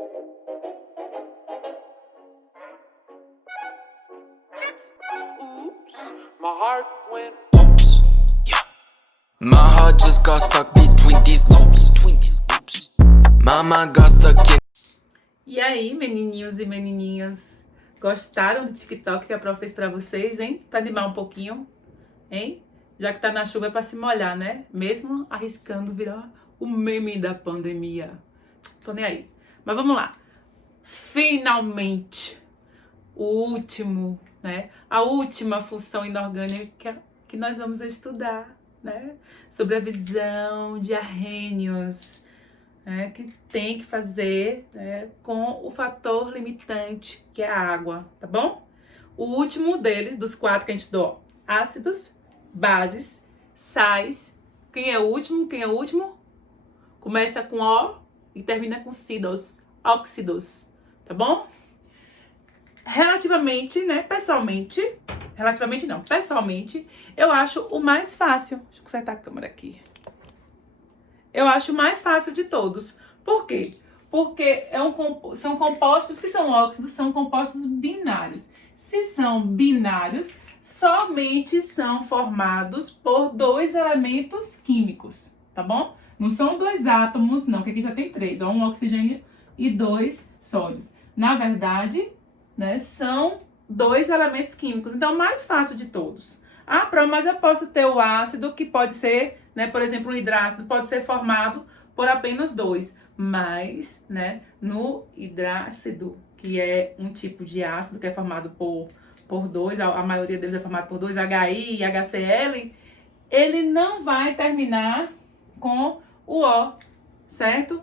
My heart went oops, yeah. My heart just got stuck between these loops. My mind got stuck in. E aí, menininhos e menininhas, gostaram do TikTok que a Prof fez pra vocês, hein? Pra animar um pouquinho, hein? Já que tá na chuva é pra se molhar, né? Mesmo arriscando virar o meme da pandemia. Tô nem aí. Mas vamos lá. Finalmente, o último, né? A última função inorgânica que nós vamos estudar, né? Sobre a visão de Arrhenius, né? Que tem que fazer, né, com o fator limitante, que é a água, tá bom? O último deles, dos 4 que a gente estudou, ácidos, bases, sais. Quem é o último? Quem é o último? Começa com O e termina com cidos, óxidos, tá bom? Relativamente, né, pessoalmente, eu acho o mais fácil. Deixa eu consertar a câmera aqui. Eu acho o mais fácil de todos. Por quê? Porque são compostos que são óxidos, são compostos binários. Se são binários, somente são formados por 2 elementos químicos, tá bom? Não são 2 átomos, não, que aqui já tem 3, ó, um oxigênio e 2 sódios. Na verdade, né, são 2 elementos químicos, então é o mais fácil de todos. Ah, mas eu posso ter o ácido que pode ser, né, por exemplo, o hidrácido pode ser formado por apenas 2, mas, né, no hidrácido, que é um tipo de ácido que é formado por 2, a maioria deles é formado por 2, HI e HCl, ele não vai terminar com o O, certo?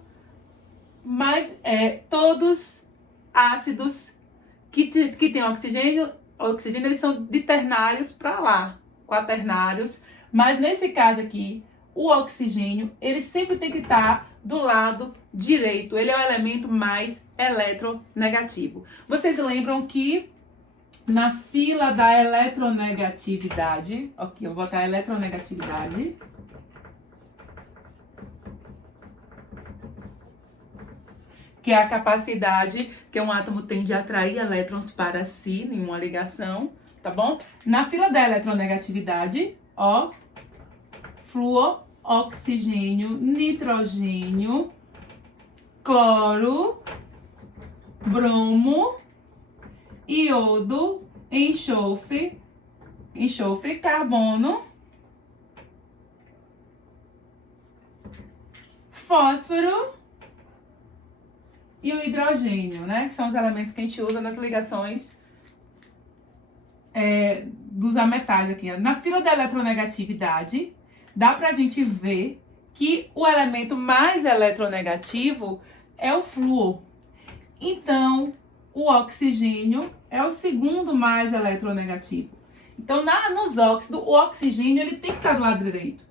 Mas todos ácidos que tem oxigênio, eles são de ternários para lá, quaternários, mas nesse caso aqui, o oxigênio, ele sempre tem que estar do lado direito, ele é o elemento mais eletronegativo. Vocês lembram que na fila da eletronegatividade, aqui eu vou botar a eletronegatividade, que é a capacidade que um átomo tem de atrair elétrons para si em uma ligação, tá bom? Na fila da eletronegatividade, ó, flúor, oxigênio, nitrogênio, cloro, bromo, iodo, enxofre, carbono, fósforo e o hidrogênio, né? Que são os elementos que a gente usa nas ligações dos ametais aqui. Na fila da eletronegatividade, dá pra gente ver que o elemento mais eletronegativo é o flúor. Então, o oxigênio é o segundo mais eletronegativo. Então, nos óxidos, o oxigênio ele tem que estar do lado direito.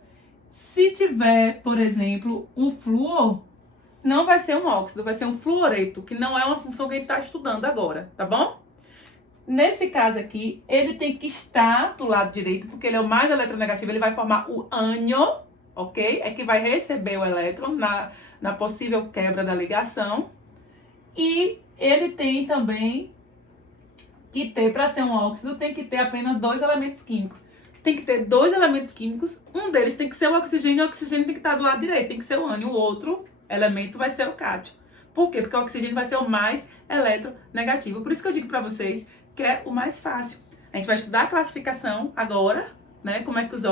Se tiver, por exemplo, o flúor, não vai ser um óxido, vai ser um fluoreto, que não é uma função que a gente está estudando agora, tá bom? Nesse caso aqui, ele tem que estar do lado direito, porque ele é o mais eletronegativo, ele vai formar o ânion, ok? É que vai receber o elétron na possível quebra da ligação. E ele tem também que ter, para ser um óxido, tem que ter apenas 2 elementos químicos. Tem que ter 2 elementos químicos, um deles tem que ser o oxigênio, e o oxigênio tem que estar do lado direito, tem que ser o ânion, o outro elemento vai ser o cátio. Por quê? Porque o oxigênio vai ser o mais eletronegativo. Por isso que eu digo para vocês que é o mais fácil. A gente vai estudar a classificação agora, né? Como é que os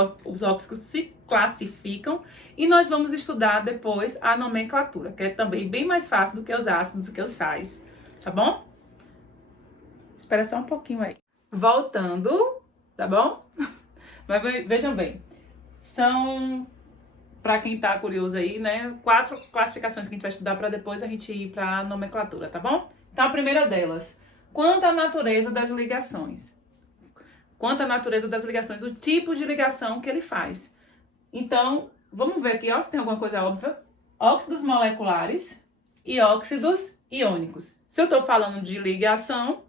óxidos se classificam. E nós vamos estudar depois a nomenclatura, que é também bem mais fácil do que os ácidos, do que os sais. Tá bom? Espera só um pouquinho aí. Voltando, tá bom? Mas vejam bem. São, para quem tá curioso aí, né, 4 classificações que a gente vai estudar para depois a gente ir para a nomenclatura, tá bom? Então, a primeira delas, quanto à natureza das ligações. O tipo de ligação que ele faz. Então, vamos ver aqui, ó, se tem alguma coisa óbvia. Óxidos moleculares e óxidos iônicos. Se eu tô falando de ligação,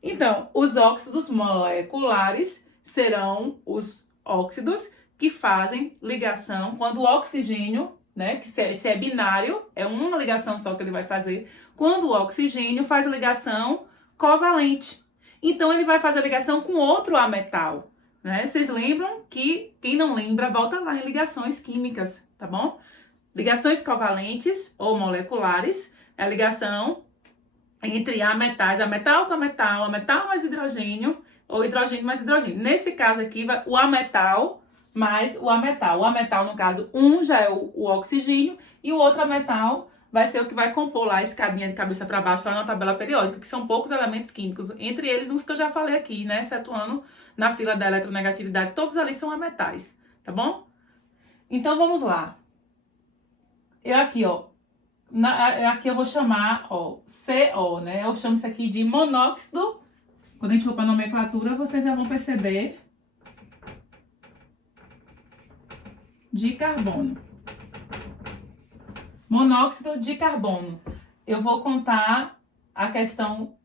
então, os óxidos moleculares serão os óxidos que fazem ligação quando o oxigênio, né, que se é binário, é uma ligação só que ele vai fazer quando o oxigênio faz ligação covalente. Então, ele vai fazer ligação com outro ametal, né? Vocês lembram que, quem não lembra, volta lá em ligações químicas, tá bom? Ligações covalentes ou moleculares é a ligação entre ametais, ametal com ametal, ametal mais hidrogênio ou hidrogênio mais hidrogênio. Nesse caso aqui, vai o ametal mais o ametal. O ametal, no caso, um já é o oxigênio e o outro ametal vai ser o que vai compor lá a escadinha de cabeça para baixo lá na tabela periódica, que são poucos elementos químicos, entre eles uns que eu já falei aqui, né, excetuando na fila da eletronegatividade, todos ali são ametais, tá bom? Então, vamos lá. Eu aqui, ó, aqui eu vou chamar, ó, CO, né, eu chamo isso aqui de monóxido. Quando a gente for para a nomenclatura, vocês já vão perceber de carbono. Monóxido de carbono. Eu vou contar a questão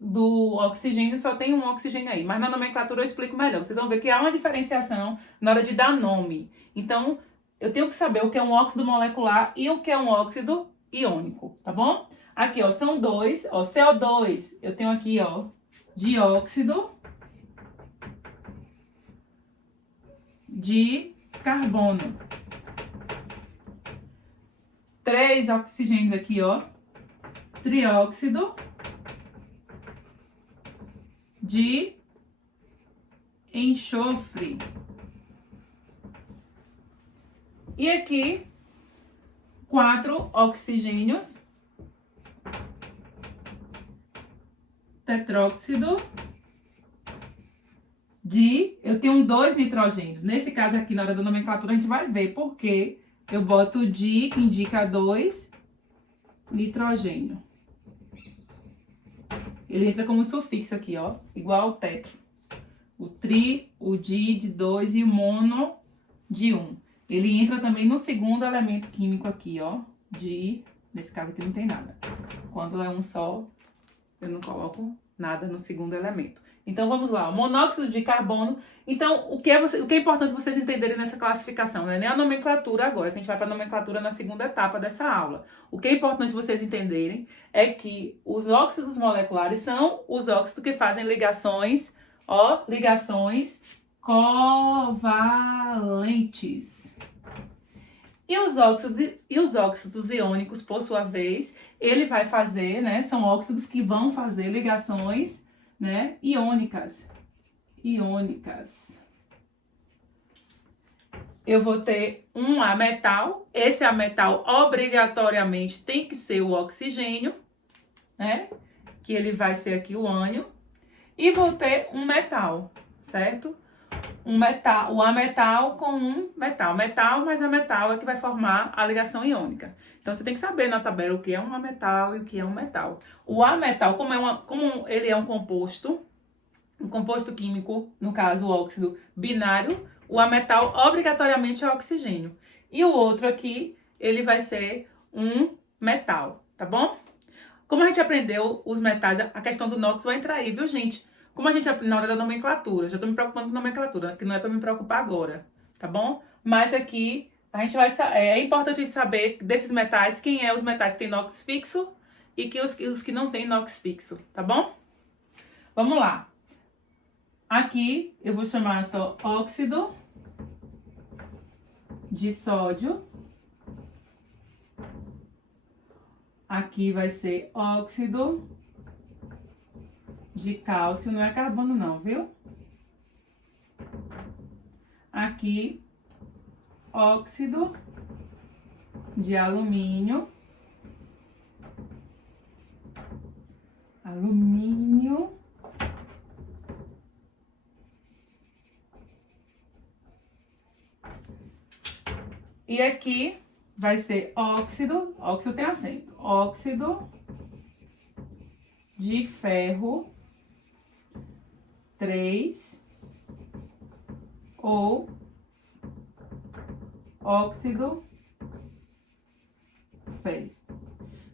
do oxigênio, só tem um oxigênio aí, mas na nomenclatura eu explico melhor. Vocês vão ver que há uma diferenciação na hora de dar nome. Então, eu tenho que saber o que é um óxido molecular e o que é um óxido iônico, tá bom? Aqui, ó, são dois, ó, CO2, eu tenho aqui, ó, dióxido de carbono. 3 oxigênios aqui, ó, trióxido de enxofre. E aqui, 4 oxigênios, tetróxido de... Eu tenho 2 nitrogênios. Nesse caso aqui, na hora da nomenclatura, a gente vai ver por que eu boto di, que indica 2 nitrogênio. Ele entra como sufixo aqui, ó, igual ao tetro. O tri, o di de 2 e o mono de 1. Ele entra também no segundo elemento químico aqui, ó, de... Nesse caso aqui não tem nada. Quando é um só, eu não coloco nada no segundo elemento. Então, vamos lá. O monóxido de carbono. Então, o que é importante vocês entenderem nessa classificação? Não é nem a nomenclatura agora, que a gente vai para a nomenclatura na segunda etapa dessa aula. O que é importante vocês entenderem é que os óxidos moleculares são os óxidos que fazem ligações, ó, ligações covalentes. E os óxidos iônicos, por sua vez, ele vai fazer, né, são óxidos que vão fazer ligações, né, iônicas. Eu vou ter um ametal. Esse ametal obrigatoriamente tem que ser o oxigênio, né, que ele vai ser aqui o ânion. E vou ter um metal, certo? O ametal com um metal. Metal mais ametal é que vai formar a ligação iônica. Então, você tem que saber na tabela o que é um ametal e o que é um metal. O ametal, como ele é um composto químico, no caso o óxido binário, o ametal obrigatoriamente é oxigênio. E o outro aqui, ele vai ser um metal, tá bom? Como a gente aprendeu os metais, a questão do NOx vai entrar aí, viu, gente? Como a gente aprende na hora da nomenclatura, já tô me preocupando com nomenclatura, que não é para me preocupar agora, tá bom? Mas aqui, a gente vai é importante saber desses metais, quem é os metais que tem NOx fixo e que os que não tem NOx fixo, tá bom? Vamos lá. Aqui eu vou chamar só óxido de sódio. Aqui vai ser óxido de cálcio, não é carbono não, viu? Aqui, óxido de alumínio. E aqui vai ser óxido tem acento, óxido de ferro 3 ou óxido férrico.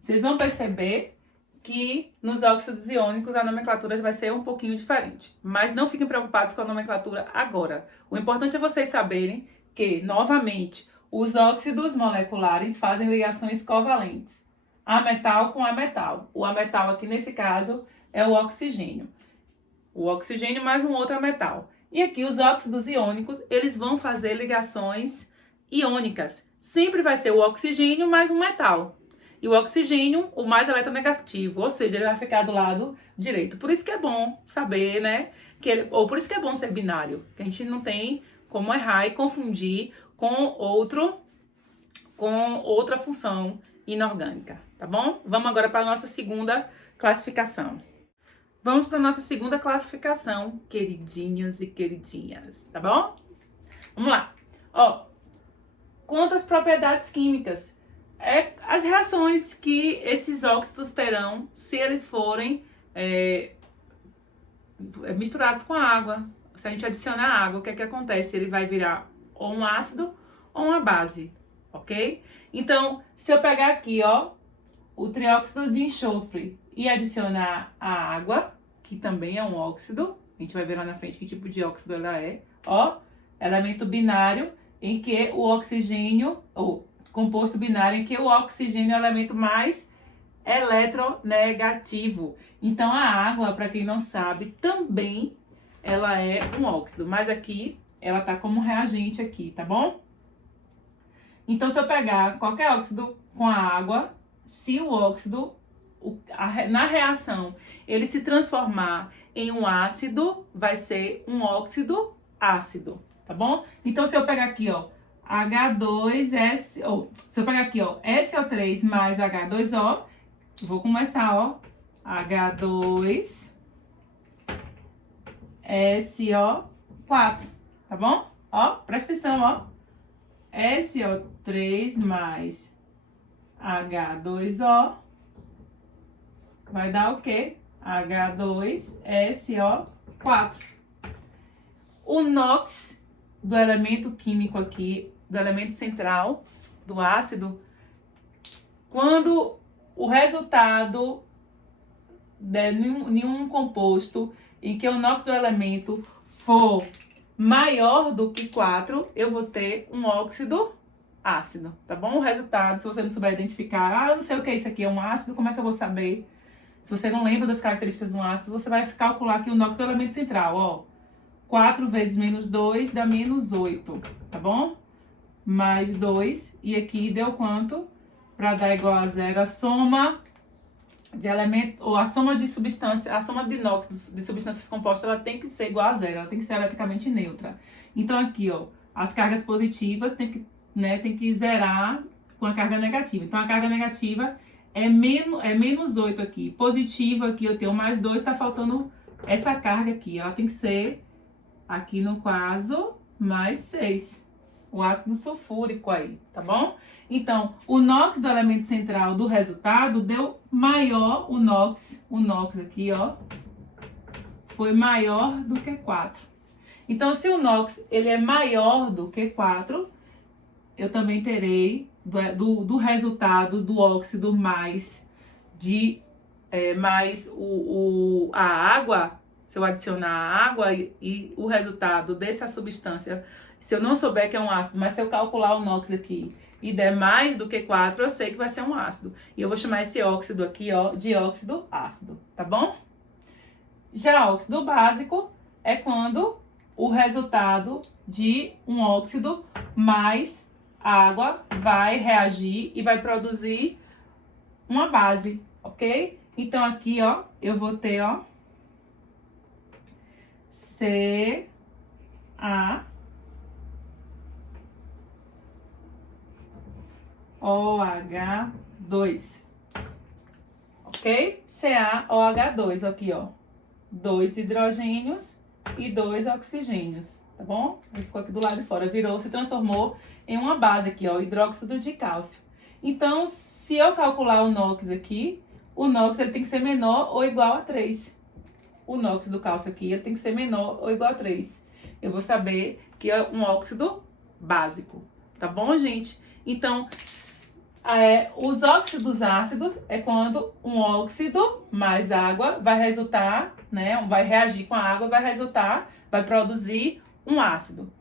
Vocês vão perceber que nos óxidos iônicos a nomenclatura vai ser um pouquinho diferente. Mas não fiquem preocupados com a nomenclatura agora. O importante é vocês saberem que, novamente, os óxidos moleculares fazem ligações covalentes. ametal com ametal. O ametal aqui, nesse caso, é o oxigênio. O oxigênio mais um outro ametal. E aqui os óxidos iônicos, eles vão fazer ligações iônicas. Sempre vai ser o oxigênio mais um metal. E o oxigênio, o mais eletronegativo, ou seja, ele vai ficar do lado direito. Por isso que é bom saber, né? Ou por isso que é bom ser binário, que a gente não tem como errar e confundir com outra função inorgânica, tá bom? Vamos agora para a nossa segunda classificação. Vamos para a nossa segunda classificação, queridinhos e queridinhas, tá bom? Vamos lá. Ó, quanto às propriedades químicas, as reações que esses óxidos terão se eles forem misturados com a água. Se a gente adicionar água, o que é que acontece? Ele vai virar ou um ácido ou uma base, ok? Então, se eu pegar aqui, ó, o trióxido de enxofre e adicionar a água, que também é um óxido, a gente vai ver lá na frente que tipo de óxido ela é, ó, elemento binário em que o oxigênio, ou composto binário em que o oxigênio é o elemento mais eletronegativo. Então, a água, para quem não sabe, também ela é um óxido, mas aqui ela tá como reagente aqui, tá bom? Então, se eu pegar qualquer óxido com a água, se o óxido, na reação, ele se transformar em um ácido, vai ser um óxido ácido, tá bom? Então, se eu pegar aqui, ó, H2S, ou se eu pegar aqui, ó, SO3 mais H2O, vou começar, ó, H2SO4, tá bom? Ó, presta atenção, ó, SO3 mais H2O vai dar o quê? H2SO4. O NOx do elemento químico aqui, do elemento central do ácido, quando o resultado de nenhum composto em que o NOx do elemento for maior do que 4, eu vou ter um óxido ácido, tá bom? O resultado, se você não souber identificar, eu não sei o que é isso aqui, é um ácido, como é que eu vou saber? Se você não lembra das características de um ácido, você vai calcular aqui o NOx do elemento central, ó. 4 vezes menos 2 dá menos 8, tá bom? Mais 2, e aqui deu quanto? Para dar igual a zero, a soma de elemento, ou a soma de substância, a soma de NOx de substâncias compostas, ela tem que ser igual a zero, ela tem que ser eletricamente neutra. Então aqui, ó, as cargas positivas tem que zerar com a carga negativa. Então a carga negativa é menos 8 aqui. Positiva aqui eu tenho mais 2, tá faltando essa carga aqui. Ela tem que ser, aqui no caso, mais 6. O ácido sulfúrico aí, tá bom? Então, o NOx do elemento central do resultado deu maior, o NOx aqui, ó, foi maior do que 4. Então, se o NOx ele é maior do que 4, eu também terei do resultado do óxido mais a água, se eu adicionar a água e o resultado dessa substância, se eu não souber que é um ácido, mas se eu calcular o NOx aqui e der mais do que 4, eu sei que vai ser um ácido. E eu vou chamar esse óxido aqui, ó, de óxido ácido, tá bom? Já óxido básico é quando o resultado de um óxido mais água vai reagir e vai produzir uma base, ok? Então aqui, ó, eu vou ter, ó, CaOH2, ok? CaOH2, aqui, ó, 2 hidrogênios e 2 oxigênios, tá bom? Ele ficou aqui do lado de fora, se transformou em uma base aqui, ó, hidróxido de cálcio. Então, se eu calcular o NOx aqui, o NOx ele tem que ser menor ou igual a 3. O NOx do cálcio aqui ele tem que ser menor ou igual a 3. Eu vou saber que é um óxido básico, tá bom, gente? Então, os óxidos ácidos é quando um óxido mais água vai resultar, né? Vai reagir com a água, vai produzir um ácido.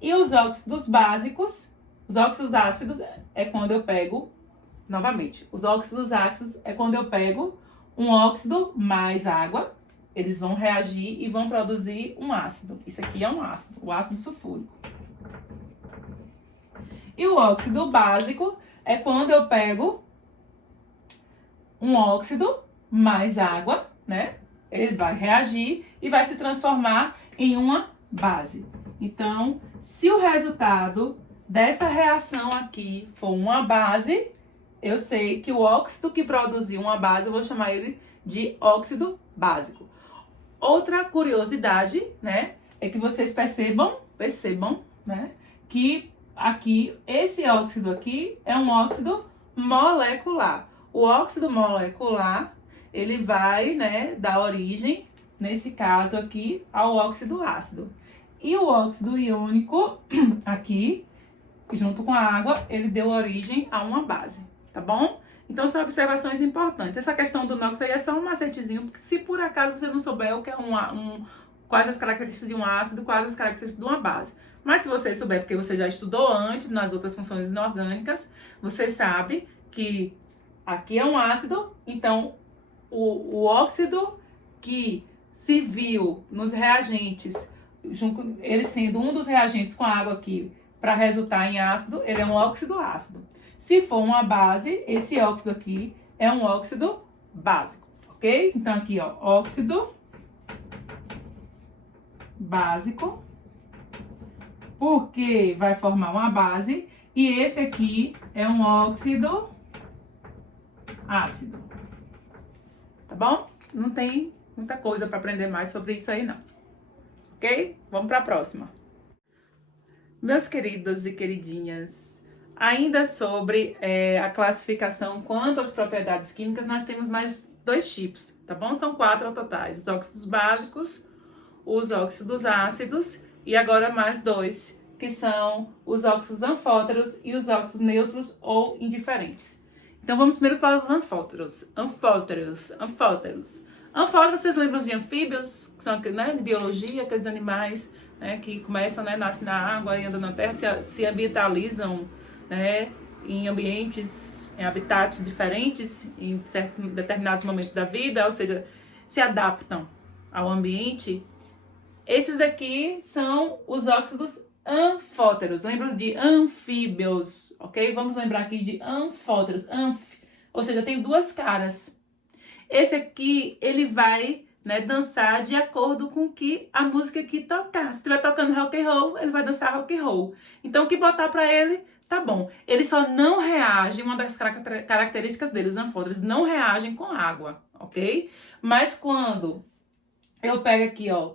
E os óxidos básicos, os óxidos ácidos, é quando eu pego novamente, os óxidos ácidos é quando eu pego um óxido mais água, eles vão reagir e vão produzir um ácido. Isso aqui é um ácido, o ácido sulfúrico. E o óxido básico é quando eu pego um óxido mais água, né? Ele vai reagir e vai se transformar em uma base. Então, se o resultado dessa reação aqui for uma base, eu sei que o óxido que produziu uma base, eu vou chamar ele de óxido básico. Outra curiosidade, né, é que vocês percebam, né, que aqui, esse óxido aqui é um óxido molecular. O óxido molecular, ele vai, né, dar origem, nesse caso aqui, ao óxido ácido. E o óxido iônico, aqui, junto com a água, ele deu origem a uma base, tá bom? Então, são observações importantes. Essa questão do NOx aí é só um macetezinho, porque se por acaso você não souber o que é quais as características de um ácido, quais as características de uma base. Mas se você souber, porque você já estudou antes nas outras funções inorgânicas, você sabe que aqui é um ácido, então o óxido que serviu nos reagentes, ele sendo um dos reagentes com a água aqui para resultar em ácido, ele é um óxido ácido. Se for uma base, esse óxido aqui é um óxido básico, ok? Então aqui, ó, óxido básico, porque vai formar uma base, e esse aqui é um óxido ácido, tá bom? Não tem muita coisa para aprender mais sobre isso aí, não, ok? Vamos para a próxima. Meus queridos e queridinhas, ainda sobre a classificação quanto às propriedades químicas, nós temos mais 2 tipos, tá bom? São 4 ao total, os óxidos básicos, os óxidos ácidos e agora mais 2, que são os óxidos anfóteros e os óxidos neutros ou indiferentes. Então vamos primeiro para os anfóteros. Anfóteros, vocês lembram de anfíbios, que são, né, de biologia, aqueles animais, né, que começam, né, nascem na água e andam na terra, se ambientalizam, né, em ambientes, em habitats diferentes, em certos determinados momentos da vida, ou seja, se adaptam ao ambiente. Esses daqui são os óxidos anfóteros. Lembram de anfíbios, ok? Vamos lembrar aqui de anfóteros, ou seja, tem 2 caras. Esse aqui, ele vai, né, dançar de acordo com que a música que tocar. Se estiver tocando rock and roll, ele vai dançar rock and roll. Então, o que botar para ele, tá bom. Ele só não reage, uma das características dele, os anfóteros, não reagem com água, ok? Mas quando eu pego aqui, ó,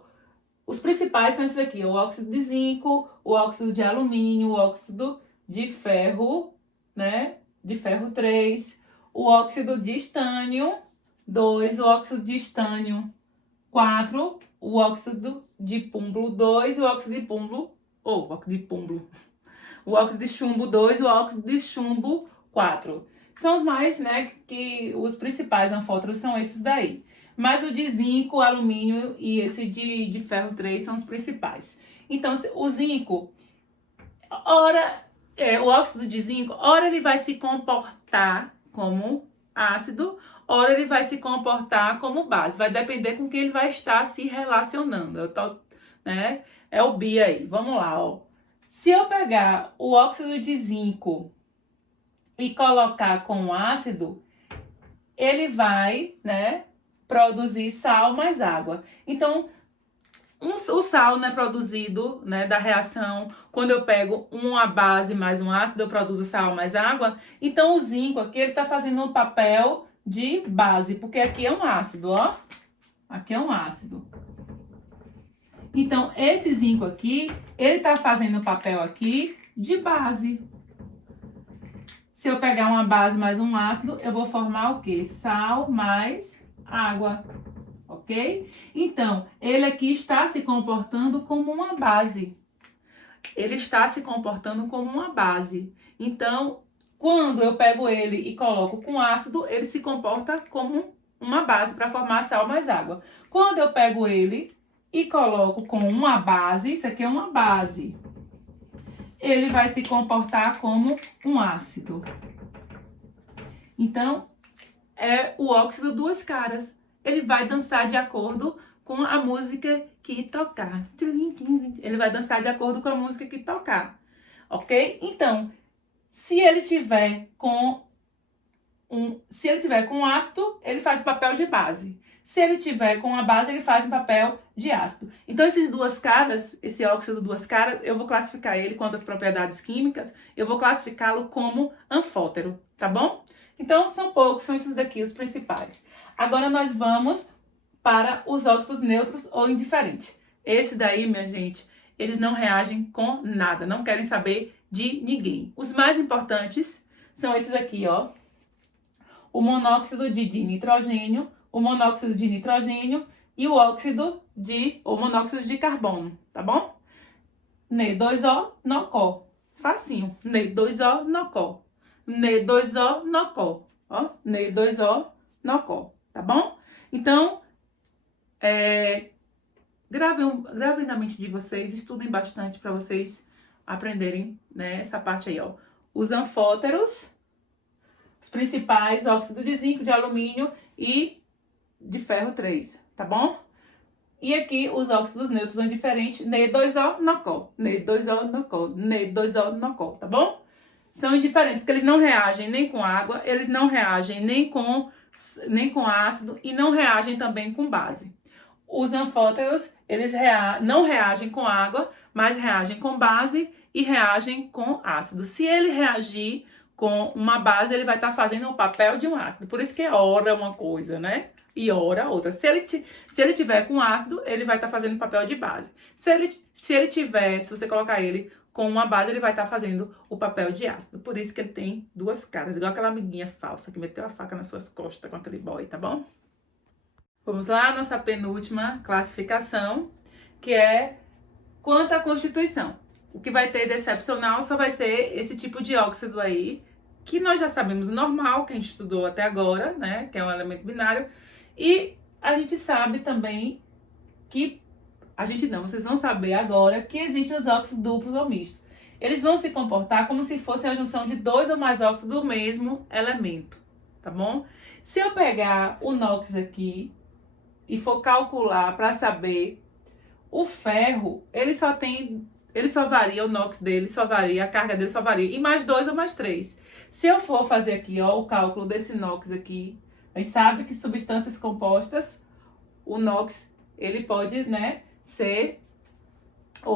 os principais são esses aqui, o óxido de zinco, o óxido de alumínio, o óxido de ferro, né, de ferro 3, o óxido de estânio 2, o óxido de estânio 4, o óxido de púmblo 2, o óxido de púmblo, o óxido de chumbo 2, o óxido de chumbo 4. São os mais, né, que os principais anfóteros são esses daí. Mas o de zinco, alumínio e esse de ferro 3 são os principais. Então, o zinco, o óxido de zinco, ora ele vai se comportar como ácido, ora ele vai se comportar como base. Vai depender com quem ele vai estar se relacionando. Né? É o bi aí. Vamos lá, ó. Se eu pegar o óxido de zinco e colocar com ácido, ele vai, né, produzir sal mais água. Então, o sal, né, produzido, né, da reação, quando eu pego uma base mais um ácido, eu produzo sal mais água. Então, o zinco aqui, ele tá fazendo um papel de base, porque aqui é um ácido, ó. Aqui é um ácido. Então, esse zinco aqui, ele tá fazendo o papel aqui de base. Se eu pegar uma base mais um ácido, eu vou formar o quê? Sal mais água, ok? Então, ele aqui está se comportando como uma base. Ele está se comportando como uma base. Então, quando eu pego ele e coloco com ácido, ele se comporta como uma base para formar sal mais água. Quando eu pego ele e coloco com uma base, isso aqui é uma base, ele vai se comportar como um ácido. Então, é o óxido duas caras. Ele vai dançar de acordo com a música que tocar. Ele vai dançar de acordo com a música que tocar, ok? Então, se ele tiver com ácido, ele faz o papel de base. Se ele tiver com a base, ele faz um papel de ácido. Então, esses duas caras, esse óxido duas caras, eu vou classificar ele quanto às propriedades químicas, eu vou classificá-lo como anfótero, tá bom? Então, são poucos, são esses daqui os principais. Agora, nós vamos para os óxidos neutros ou indiferentes. Esse daí, minha gente, eles não reagem com nada, não querem saber de ninguém. Os mais importantes são esses aqui, ó. O monóxido de dinitrogênio, o monóxido de nitrogênio e o monóxido de carbono, tá bom? Ne2O, NO-CO. Facinho. Ne2O, NO-CO. Ne2O, NO-CO. Ó, Ne2O, NO-CO, tá bom? Então, gravem na mente de vocês, estudem bastante para vocês aprenderem, né, essa parte aí, ó. Os anfóteros, os principais, óxido de zinco, de alumínio e de ferro 3, tá bom? E aqui os óxidos neutros são diferentes, Ne2O, NO-CO, Ne2O, NO-CO, Ne2O, NO-CO, tá bom? São indiferentes, porque eles não reagem nem com água, eles não reagem nem com ácido e não reagem também com base. Os anfóteros, eles não reagem com água, mas reagem com base e reagem com ácido. Se ele reagir com uma base, ele vai estar fazendo o papel de um ácido. Por isso que ora uma coisa, né? E ora outra. Se ele tiver com ácido, ele vai estar fazendo o papel de base. Se você colocar ele com uma base, ele vai estar fazendo o papel de ácido. Por isso que ele tem duas caras, igual aquela amiguinha falsa que meteu a faca nas suas costas com aquele boy, tá bom? Vamos lá, nossa penúltima classificação, que é quanto à constituição. O que vai ter de excepcional só vai ser esse tipo de óxido aí, que nós já sabemos o normal, que a gente estudou até agora, né? Que é um elemento binário. E a gente sabe também que... vocês vão saber agora que existem os óxidos duplos ou mistos. Eles vão se comportar como se fosse a junção de dois ou mais óxidos do mesmo elemento, tá bom? Se eu pegar o NOx aqui e for calcular para saber o ferro, ele só varia, o NOx dele só varia, a carga dele só varia em mais 2 ou mais 3. Se eu for fazer aqui, ó, o cálculo desse NOx aqui, a gente sabe que substâncias compostas, o NOx, ele pode, né,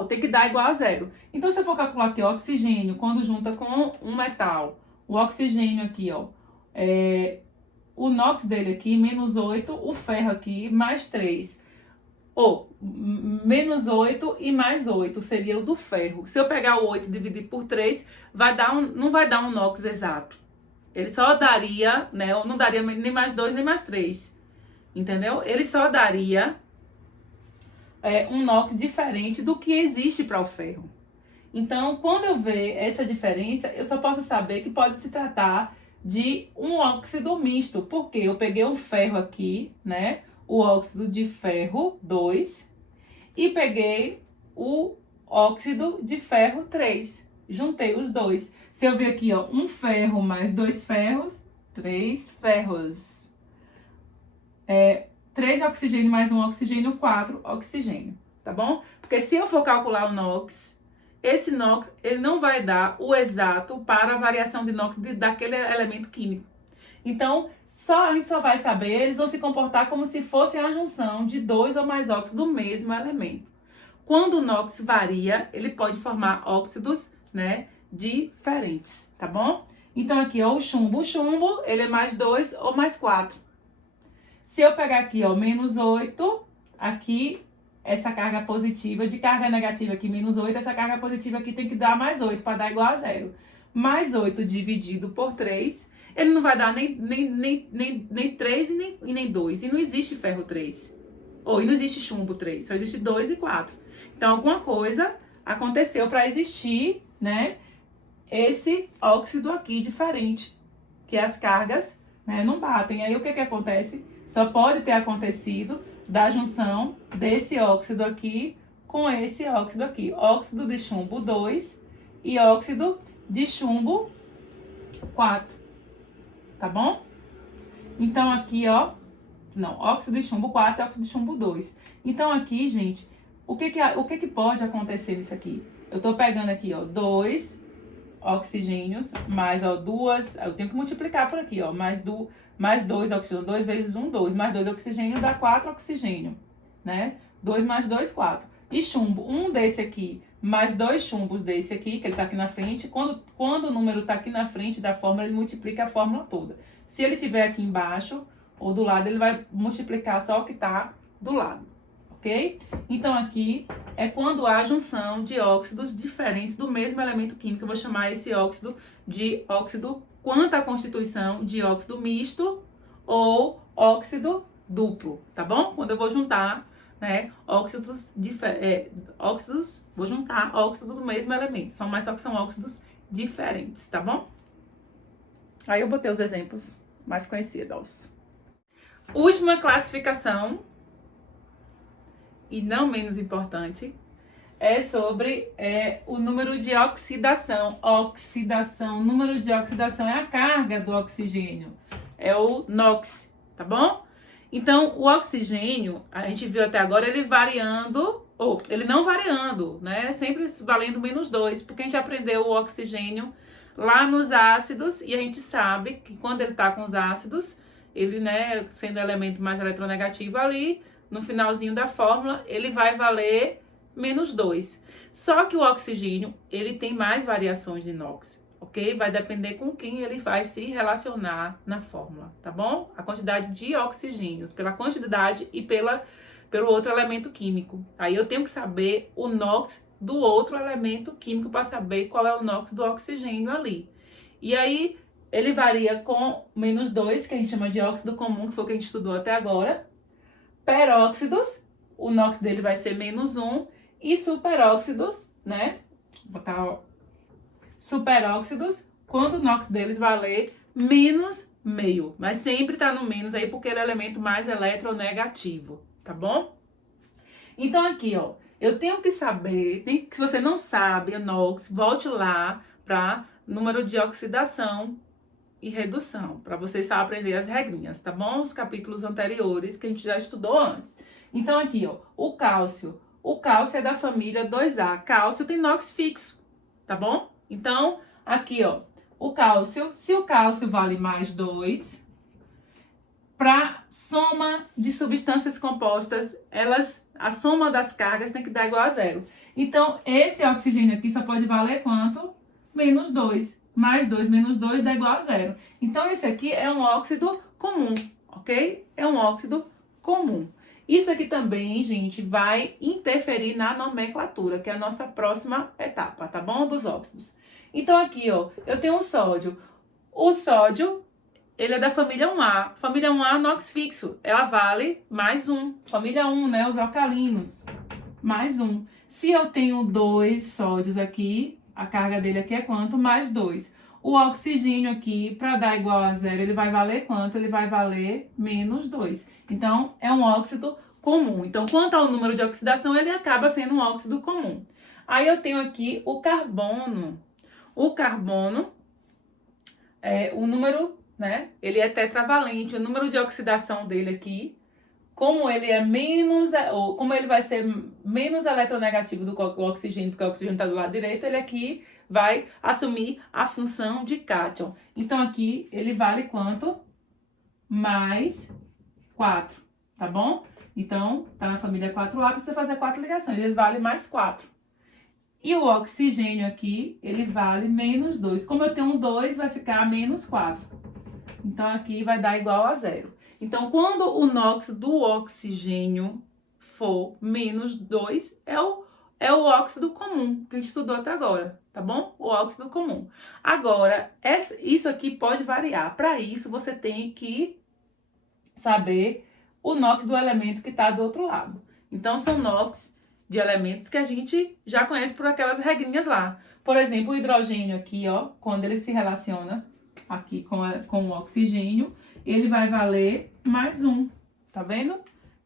tem que dar igual a zero. Então, se eu for calcular aqui, ó, oxigênio, quando junta com um metal, o oxigênio aqui, ó, o NOx dele aqui, menos 8, o ferro aqui, mais 3. Menos 8 e mais 8 seria o do ferro. Se eu pegar o 8 e dividir por 3, não vai dar um NOx exato. Ele só daria, né, não daria nem mais 2 nem mais 3. Entendeu? Ele só daria um NOx diferente do que existe para o ferro. Então, quando eu ver essa diferença, eu só posso saber que pode se tratar de um óxido misto, porque eu peguei o ferro aqui, né, o óxido de ferro 2, e peguei o óxido de ferro 3, juntei os dois. Se eu ver aqui, ó, um ferro mais 2 ferros, 3 ferros. 3 oxigênio mais 1 oxigênio, 4 oxigênio, tá bom? Porque se eu for calcular o NOx, esse NOx, ele não vai dar o exato para a variação de NOx daquele elemento químico. Então, a gente só vai saber, eles vão se comportar como se fosse a junção de 2 ou mais óxidos do mesmo elemento. Quando o NOx varia, ele pode formar óxidos, né, diferentes, tá bom? Então, aqui, ó, o chumbo, ele é mais 2 ou mais 4. Se eu pegar aqui, ó, menos 8, aqui, essa carga positiva, de carga negativa aqui, menos 8, essa carga positiva aqui tem que dar mais 8 para dar igual a zero. Mais 8 dividido por 3, ele não vai dar nem 3 e nem 2. E não existe ferro 3. E não existe chumbo 3, só existe 2 e 4. Então, alguma coisa aconteceu para existir, né, esse óxido aqui diferente, que as cargas, né, não batem. Aí, o que acontece? Só pode ter acontecido da junção desse óxido aqui com esse óxido aqui. Óxido de chumbo 2 e óxido de chumbo 4. tá bom? Então aqui, ó, não, óxido de chumbo 4 e óxido de chumbo 2. Então aqui, gente, o que pode acontecer nisso aqui? Eu tô pegando aqui, ó, 2 oxigênios, mais, ó, eu tenho que multiplicar por aqui, ó, mais 2 oxigênio, 2 vezes 1, 2, mais 2 oxigênio dá 4 oxigênio, né? 2 mais 2, 4. E chumbo, um desse aqui, mais 2 chumbos desse aqui, que ele tá aqui na frente, quando o número tá aqui na frente da fórmula, ele multiplica a fórmula toda. Se ele estiver aqui embaixo ou do lado, ele vai multiplicar só o que tá do lado, ok? Então aqui é quando há junção de óxidos diferentes do mesmo elemento químico. Eu vou chamar esse óxido de óxido quanto à constituição de óxido misto ou óxido duplo, tá bom? Quando eu vou juntar, né, vou juntar óxidos do mesmo elemento, só que são óxidos diferentes, tá bom? Aí eu botei os exemplos mais conhecidos. Última classificação, e não menos importante, é sobre o número de oxidação. O número de oxidação é a carga do oxigênio, é o NOx, tá bom? Então, o oxigênio, a gente viu até agora ele variando, ou ele não variando, né? Sempre valendo -2, porque a gente aprendeu o oxigênio lá nos ácidos, e a gente sabe que quando ele tá com os ácidos, ele, né, sendo o elemento mais eletronegativo ali, no finalzinho da fórmula, ele vai valer -2. Só que o oxigênio, ele tem mais variações de NOx, ok? Vai depender com quem ele vai se relacionar na fórmula, tá bom? A quantidade de oxigênios, pela quantidade e pelo outro elemento químico. Aí eu tenho que saber o NOx do outro elemento químico para saber qual é o NOx do oxigênio ali. E aí ele varia com -2, que a gente chama de óxido comum, que foi o que a gente estudou até agora. Peróxidos, o NOx dele vai ser -1. E superóxidos, né? Vou botar, ó, superóxidos, quando o NOx deles valer -0,5. Mas sempre tá no menos aí, porque ele é o elemento mais eletronegativo, tá bom? Então aqui, ó, eu tenho que saber, se você não sabe o NOx, volte lá para número de oxidação e redução, para você só aprender as regrinhas, tá bom? Os capítulos anteriores que a gente já estudou antes. Então aqui, ó, o cálcio é da família 2A. Cálcio tem NOx fixo, tá bom? Então, aqui, ó, o cálcio, se o cálcio vale +2, para soma de substâncias compostas, a soma das cargas tem que dar igual a 0. Então, esse oxigênio aqui só pode valer quanto? -2. Mais 2 menos 2 dá igual a 0. Então, esse aqui é um óxido comum, ok? É um óxido comum. Isso aqui também, gente, vai interferir na nomenclatura, que é a nossa próxima etapa, tá bom? Dos óxidos. Então, aqui, ó, eu tenho o sódio. O sódio, ele é da família 1A. Família 1A, NOx fixo. Ela vale +1. Família 1, né? Os alcalinos. +1. Se eu tenho 2 sódios aqui, a carga dele aqui é quanto? +2. O oxigênio aqui, para dar igual a 0, ele vai valer quanto? Ele vai valer -2. Então, é um óxido comum. Então, quanto ao número de oxidação, ele acaba sendo um óxido comum. Aí eu tenho aqui o carbono. O carbono, o número, né? Ele é tetravalente. O número de oxidação dele aqui, como ele é como ele vai ser menos eletronegativo do que o oxigênio, porque o oxigênio está do lado direito, ele aqui vai assumir a função de cátion. Então, aqui ele vale quanto? +4, tá bom? Então, tá na família 4A, precisa fazer 4 ligações, ele vale +4. E o oxigênio aqui, ele vale -2. Como eu tenho um 2, vai ficar -4. Então, aqui vai dar igual a 0. Então, quando o NOx do oxigênio for -2, é o óxido comum, que a gente estudou até agora, tá bom? O óxido comum. Agora, isso aqui pode variar. Para isso, você tem que saber o NOx do elemento que está do outro lado. Então, são NOx de elementos que a gente já conhece por aquelas regrinhas lá. Por exemplo, o hidrogênio aqui, ó, quando ele se relaciona aqui com o oxigênio, ele vai valer +1, tá vendo?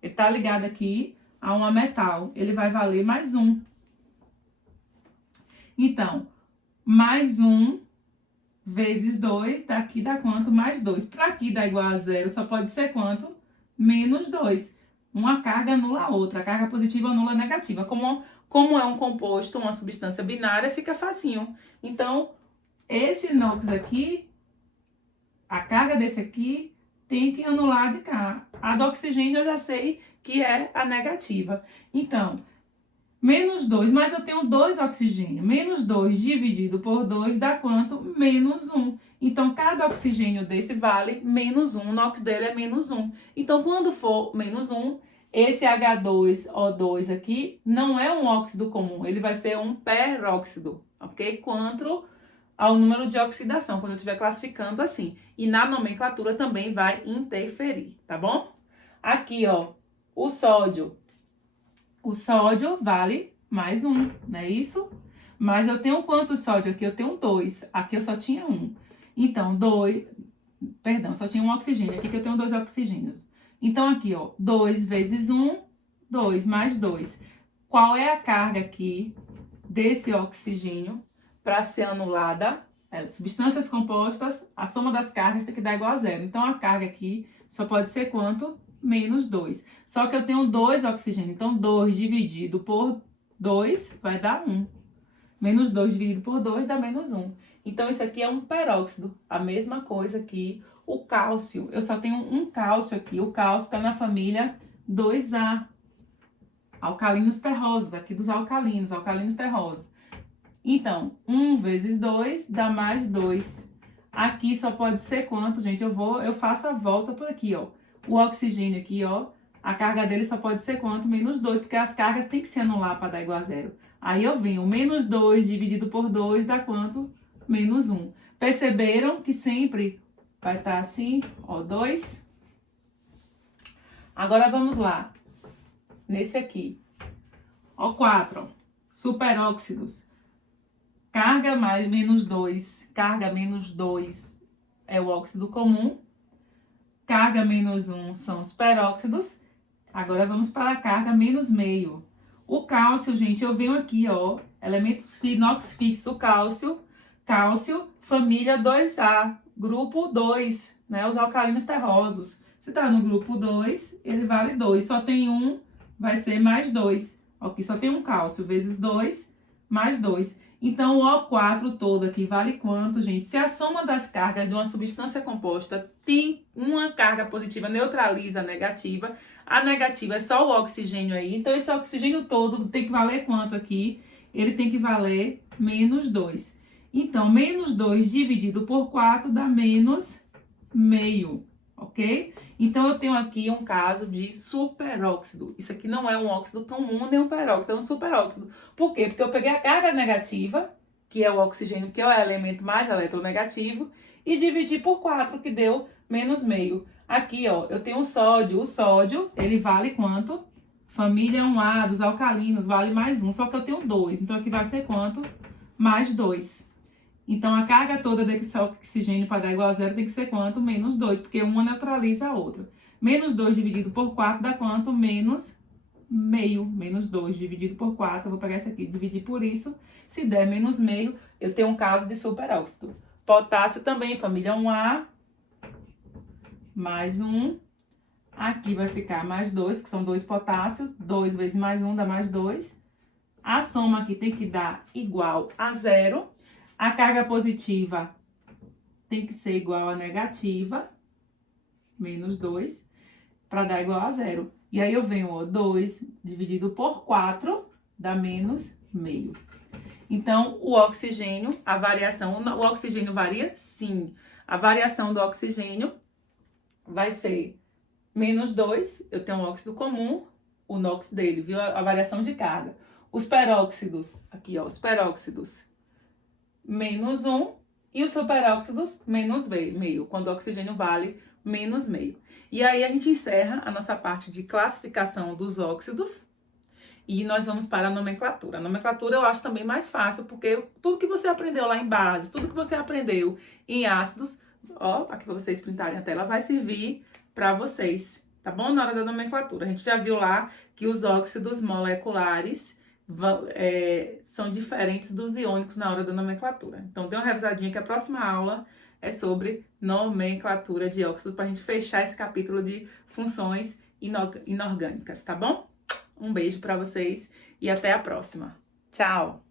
Ele tá ligado aqui a uma metal, ele vai valer +1. Então, +1 vezes 2, daqui dá quanto? Mais 2. Para aqui dar igual a zero, só pode ser quanto? Menos 2. Uma carga anula a outra, a carga positiva anula a negativa. Como é um composto, uma substância binária, fica facinho. Então, esse inox aqui, a carga desse aqui, tem que anular de cá. A do oxigênio eu já sei que é a negativa. Então, menos 2, mas eu tenho 2 oxigênio. Menos 2 dividido por 2 dá quanto? Menos 1. Então, cada oxigênio desse vale menos 1. O NOx dele é menos 1. Então, quando for menos 1, esse H2O2 aqui não é um óxido comum. Ele vai ser um peróxido, ok? Quanto ao número de oxidação, quando eu estiver classificando assim. E na nomenclatura também vai interferir, tá bom? Aqui, ó, o sódio. O sódio vale mais 1, não é isso? Mas eu tenho quanto sódio aqui? Eu tenho 2. Aqui eu só tinha 1. Então, só tinha um oxigênio. Aqui que eu tenho 2 oxigênios. Então, aqui, ó, 2 vezes 1, 2 mais 2. Qual é a carga aqui desse oxigênio para ser anulada? Substâncias compostas, a soma das cargas tem que dar igual a zero. Então, a carga aqui só pode ser quanto? Menos 2. Só que eu tenho 2 oxigênios. Então, 2 dividido por 2 vai dar 1. Menos 2 dividido por 2 dá menos 1. Então, isso aqui é um peróxido. A mesma coisa que o cálcio. Eu só tenho um cálcio aqui. O cálcio está na família 2A. Alcalinos terrosos. Aqui dos alcalinos terrosos. Então, 1 vezes 2 dá mais 2. Aqui só pode ser quanto, gente? Eu faço a volta por aqui, ó. O oxigênio aqui, ó, a carga dele só pode ser quanto? Menos 2, porque as cargas têm que se anular para dar igual a zero. Aí eu venho, menos 2 dividido por 2 dá quanto? Menos 1. Perceberam que sempre vai estar assim, ó, 2? Agora vamos lá, nesse aqui. Ó, 4, superóxidos. Carga mais menos 2, carga menos 2 é o óxido comum. Carga menos 1 são os peróxidos. Agora vamos para a carga menos meio. O cálcio, gente, eu venho aqui, ó, elementos inox fixo, cálcio, família 2A, grupo 2, né, os alcalinos terrosos. Se tá no grupo 2, ele vale 2, só tem 1, vai ser mais 2. Aqui só tem um cálcio, vezes 2, mais 2. Então, o O4 todo aqui vale quanto, gente? Se a soma das cargas de uma substância composta tem uma carga positiva, neutraliza a negativa é só o oxigênio aí. Então, esse oxigênio todo tem que valer quanto aqui? Ele tem que valer menos 2. Então, menos 2 dividido por 4 dá menos meio, ok? Então, eu tenho aqui um caso de superóxido. Isso aqui não é um óxido comum, nem um peróxido, é um superóxido. Por quê? Porque eu peguei a carga negativa, que é o oxigênio, que é o elemento mais eletronegativo, e dividi por 4, que deu menos meio. Aqui, ó, eu tenho o sódio. O sódio, ele vale quanto? Família 1A, dos alcalinos, vale mais 1. Só que eu tenho 2, então aqui vai ser quanto? Mais 2. Então, a carga toda desse oxigênio para dar igual a zero tem que ser quanto? Menos 2, porque uma neutraliza a outra. Menos 2 dividido por 4 dá quanto? Menos meio. Menos 2 dividido por 4, eu vou pegar esse aqui e dividir por isso. Se der menos meio, eu tenho um caso de superóxido. Potássio também, família 1A, mais 1. Aqui vai ficar mais 2, que são 2 potássios. 2 vezes mais 1 dá mais 2. A soma aqui tem que dar igual a zero. A carga positiva tem que ser igual a negativa, menos 2, para dar igual a zero. E aí eu venho, ó, 2 dividido por 4 dá menos meio. Então, o oxigênio, a variação, o oxigênio varia? Sim. A variação do oxigênio vai ser menos 2, eu tenho um óxido comum, o NOx dele, viu? A variação de carga. Os peróxidos, aqui, ó, os peróxidos, menos 1, e os superóxidos, menos meio, quando o oxigênio vale menos meio. E aí a gente encerra a nossa parte de classificação dos óxidos e nós vamos para a nomenclatura. A nomenclatura eu acho também mais fácil, porque tudo que você aprendeu lá em bases, tudo que você aprendeu em ácidos, ó, aqui para vocês printarem a tela, vai servir para vocês, tá bom? Na hora da nomenclatura. A gente já viu lá que os óxidos moleculares são diferentes dos iônicos na hora da nomenclatura. Então, dê uma revisadinha que a próxima aula é sobre nomenclatura de óxidos, para a gente fechar esse capítulo de funções inorgânicas, tá bom? Um beijo para vocês e até a próxima. Tchau!